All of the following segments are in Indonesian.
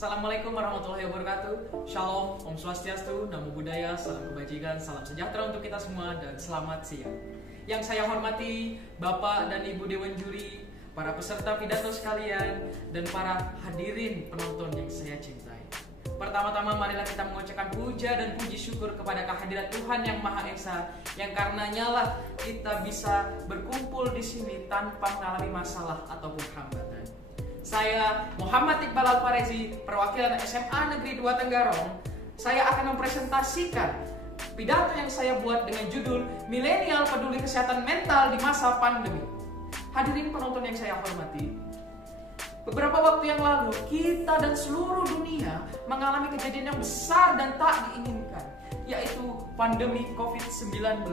Assalamualaikum warahmatullahi wabarakatuh. Shalom, Om Swastiastu, Namo Buddhaya, salam kebajikan, salam sejahtera untuk kita semua, dan selamat siang. Yang saya hormati Bapak dan Ibu Dewan Juri, para peserta pidato sekalian, dan para hadirin penonton yang saya cintai. Pertama-tama marilah kita mengucapkan puja dan puji syukur kepada kehadirat Tuhan yang Maha Esa, yang karenanya lah kita bisa berkumpul di sini tanpa mengalami masalah ataupun hambatan. Saya Muhammad Iqbal Alfarezi, perwakilan SMA Negeri 2 Tenggarong. Saya akan mempresentasikan pidato yang saya buat dengan judul Milenial Peduli Kesehatan Mental di Masa Pandemi. Hadirin penonton yang saya hormati, beberapa waktu yang lalu kita dan seluruh dunia mengalami kejadian yang besar dan tak diinginkan, yaitu pandemi COVID-19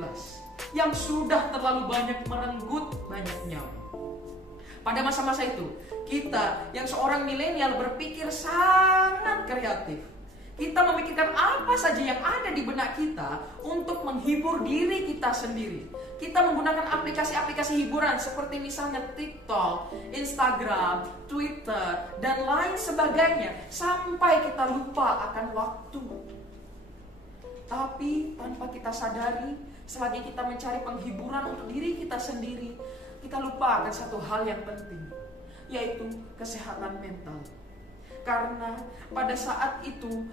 yang sudah terlalu banyak merenggut banyak nyawa. Pada masa-masa itu, kita yang seorang milenial berpikir sangat kreatif. Kita memikirkan apa saja yang ada di benak kita untuk menghibur diri kita sendiri. Kita menggunakan aplikasi-aplikasi hiburan seperti misalnya TikTok, Instagram, Twitter, dan lain sebagainya, sampai kita lupa akan waktu. Tapi tanpa kita sadari, selagi kita mencari penghiburan untuk diri kita sendiri, kita lupa akan satu hal yang penting, yaitu kesehatan mental. Karena pada saat itu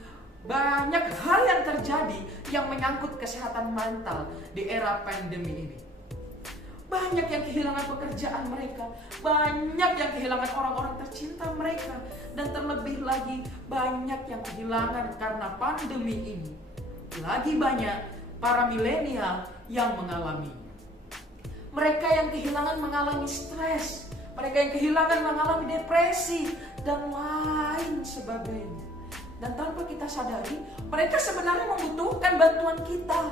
banyak hal yang terjadi yang menyangkut kesehatan mental di era pandemi ini. Banyak yang kehilangan pekerjaan mereka, banyak yang kehilangan orang-orang tercinta mereka, dan terlebih lagi banyak yang kehilangan karena pandemi ini. Lagi banyak para milenial yang mengalaminya. Mereka yang kehilangan mengalami stres, mereka yang kehilangan mengalami depresi, dan lain sebagainya. Dan tanpa kita sadari, mereka sebenarnya membutuhkan bantuan kita.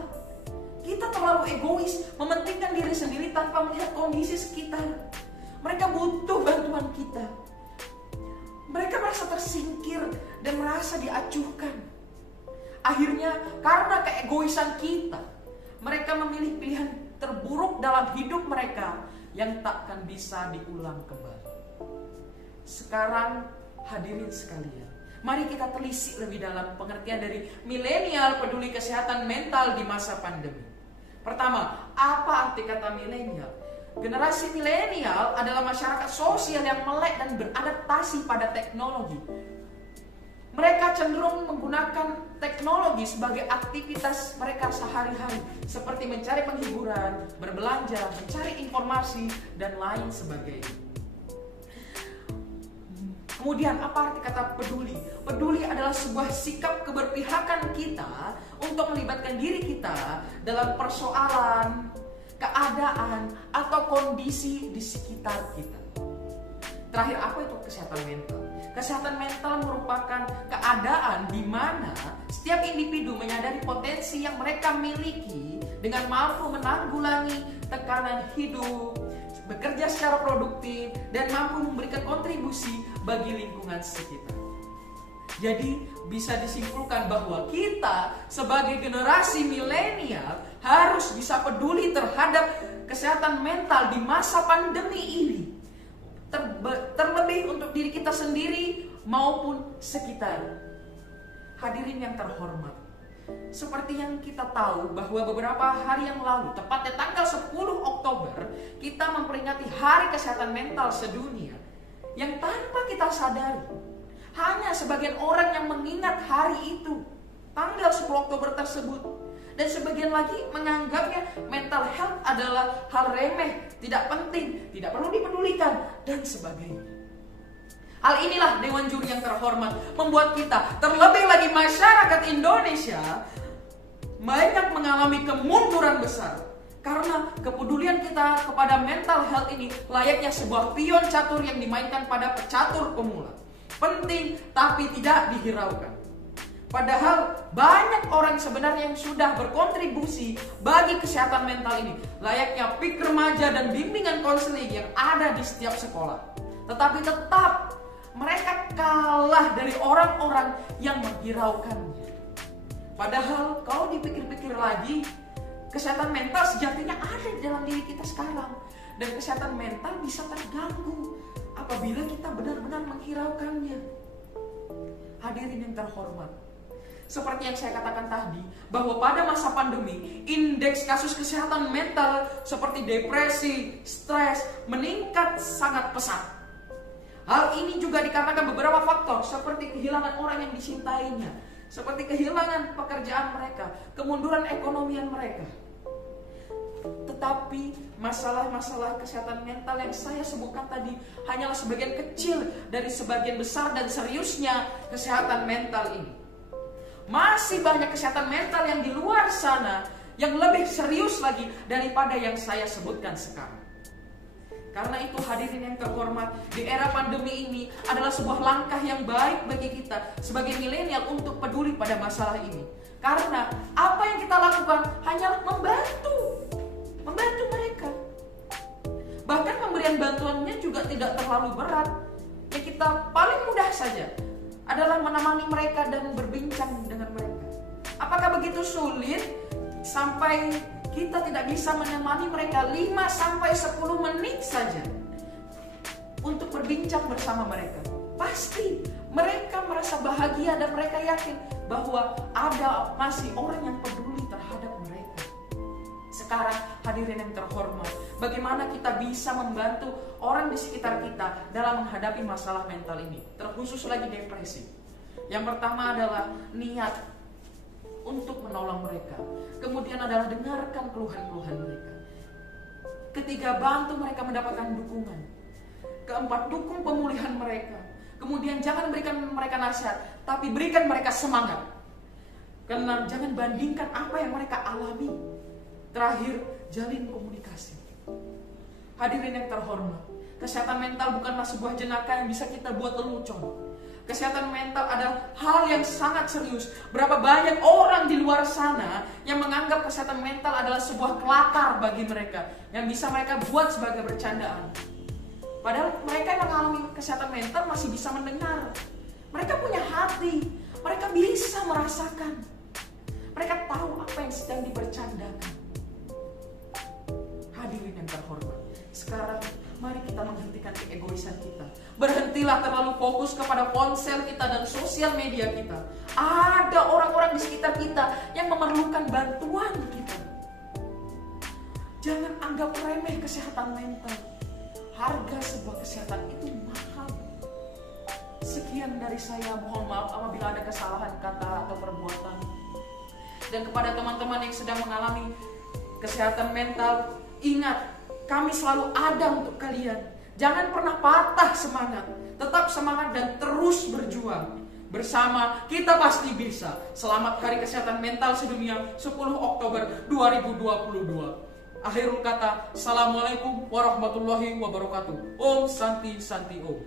Kita terlalu egois, mementingkan diri sendiri tanpa melihat kondisi sekitar. Mereka butuh bantuan kita. Mereka merasa tersingkir dan merasa diacuhkan. Akhirnya, karena keegoisan kita, mereka memilih pilihan terburuk dalam hidup mereka yang takkan bisa diulang kembali. Sekarang, hadirin sekalian, mari kita telisik lebih dalam pengertian dari milenial peduli kesehatan mental di masa pandemi. Pertama, apa arti kata milenial? Generasi milenial adalah masyarakat sosial yang melek dan beradaptasi pada teknologi. Mereka cenderung menggunakan teknologi sebagai aktivitas mereka sehari-hari, seperti mencari penghiburan, berbelanja, mencari informasi, dan lain sebagainya. Kemudian apa arti kata peduli? Peduli adalah sebuah sikap keberpihakan kita untuk melibatkan diri kita dalam persoalan, keadaan, atau kondisi di sekitar kita. Terakhir, apa itu kesehatan mental? Kesehatan mental merupakan keadaan di mana setiap individu menyadari potensi yang mereka miliki dengan mampu menanggulangi tekanan hidup, bekerja secara produktif, dan mampu memberikan kontribusi bagi lingkungan sekitar. Jadi bisa disimpulkan bahwa kita sebagai generasi milenial harus bisa peduli terhadap kesehatan mental di masa pandemi ini. Terlebih untuk diri kita sendiri maupun sekitar. Hadirin yang terhormat, seperti yang kita tahu bahwa beberapa hari yang lalu, tepatnya tanggal 10 Oktober, kita memperingati Hari Kesehatan Mental Sedunia. Yang tanpa kita sadari, hanya sebagian orang yang mengingat hari itu, tanggal 10 Oktober tersebut. Dan sebagian lagi menganggapnya mental health adalah hal remeh, tidak penting, tidak perlu dipedulikan, dan sebagainya. Hal inilah Dewan Juri yang terhormat membuat kita, terlebih lagi masyarakat Indonesia, banyak mengalami kemunduran besar. Karena kepedulian kita kepada mental health ini layaknya sebuah pion catur yang dimainkan pada pecatur pemula. Penting tapi tidak dihiraukan. Padahal banyak orang sebenarnya yang sudah berkontribusi bagi kesehatan mental ini, layaknya PIK remaja dan bimbingan konseling yang ada di setiap sekolah. Tetapi tetap mereka kalah dari orang-orang yang menghiraukannya. Padahal kalau dipikir-pikir lagi, kesehatan mental sejatinya ada di dalam diri kita sekarang. Dan kesehatan mental bisa terganggu apabila kita benar-benar menghiraukannya. Hadirin yang terhormat, seperti yang saya katakan tadi, bahwa pada masa pandemi, indeks kasus kesehatan mental seperti depresi, stres meningkat sangat pesat. Hal ini juga dikarenakan beberapa faktor seperti kehilangan orang yang dicintainya, seperti kehilangan pekerjaan mereka, kemunduran ekonomian mereka. Tetapi masalah-masalah kesehatan mental yang saya sebutkan tadi hanyalah sebagian kecil dari sebagian besar dan seriusnya kesehatan mental ini. Masih banyak kesehatan mental yang di luar sana yang lebih serius lagi daripada yang saya sebutkan sekarang. Karena itu hadirin yang terhormat, di era pandemi ini adalah sebuah langkah yang baik bagi kita sebagai milenial untuk peduli pada masalah ini. Karena apa yang kita lakukan hanyalah membantu mereka. Bahkan pemberian bantuannya juga tidak terlalu berat. Ya, kita paling mudah saja adalah menemani mereka dan berbincang dengan mereka. Apakah begitu sulit sampai kita tidak bisa menemani mereka 5-10 menit saja untuk berbincang bersama mereka? Pasti mereka merasa bahagia dan mereka yakin bahwa ada masih orang yang peduli terhadap mereka. Sekarang hadirin yang terhormat, bagaimana kita bisa membantu orang di sekitar kita dalam menghadapi masalah mental ini, terkhusus lagi depresi? Yang pertama adalah niat untuk menolong mereka. Kemudian adalah dengarkan keluhan-keluhan mereka. Ketiga, bantu mereka mendapatkan dukungan. Keempat, dukung pemulihan mereka. Kemudian jangan berikan mereka nasihat, tapi berikan mereka semangat. Keenam, jangan bandingkan apa yang mereka alami. Terakhir, jalin komunikasi. Hadirin yang terhormat, kesehatan mental bukanlah sebuah jenaka yang bisa kita buat lelucon. Kesehatan mental adalah hal yang sangat serius. Berapa banyak orang di luar sana yang menganggap kesehatan mental adalah sebuah kelakar bagi mereka, yang bisa mereka buat sebagai bercandaan. Padahal mereka yang mengalami kesehatan mental masih bisa mendengar. Mereka punya hati, mereka bisa merasakan. Mereka tahu apa yang sedang dibercandakan. Hadirin yang terhormat, sekarang mari kita menghentikan keegoisan kita. Berhentilah terlalu fokus kepada ponsel kita dan sosial media kita. Ada orang-orang di sekitar kita yang memerlukan bantuan kita. Jangan anggap remeh kesehatan mental. Harga sebuah kesehatan itu mahal. Sekian dari saya, mohon maaf apabila ada kesalahan kata atau perbuatan. Dan kepada teman-teman yang sedang mengalami kesehatan mental, ingat, kami selalu ada untuk kalian. Jangan pernah patah semangat. Tetap semangat dan terus berjuang. Bersama kita pasti bisa. Selamat Hari Kesehatan Mental Sedunia 10 Oktober 2022. Akhirul kata, Assalamualaikum warahmatullahi wabarakatuh. Om Santi Santi Om.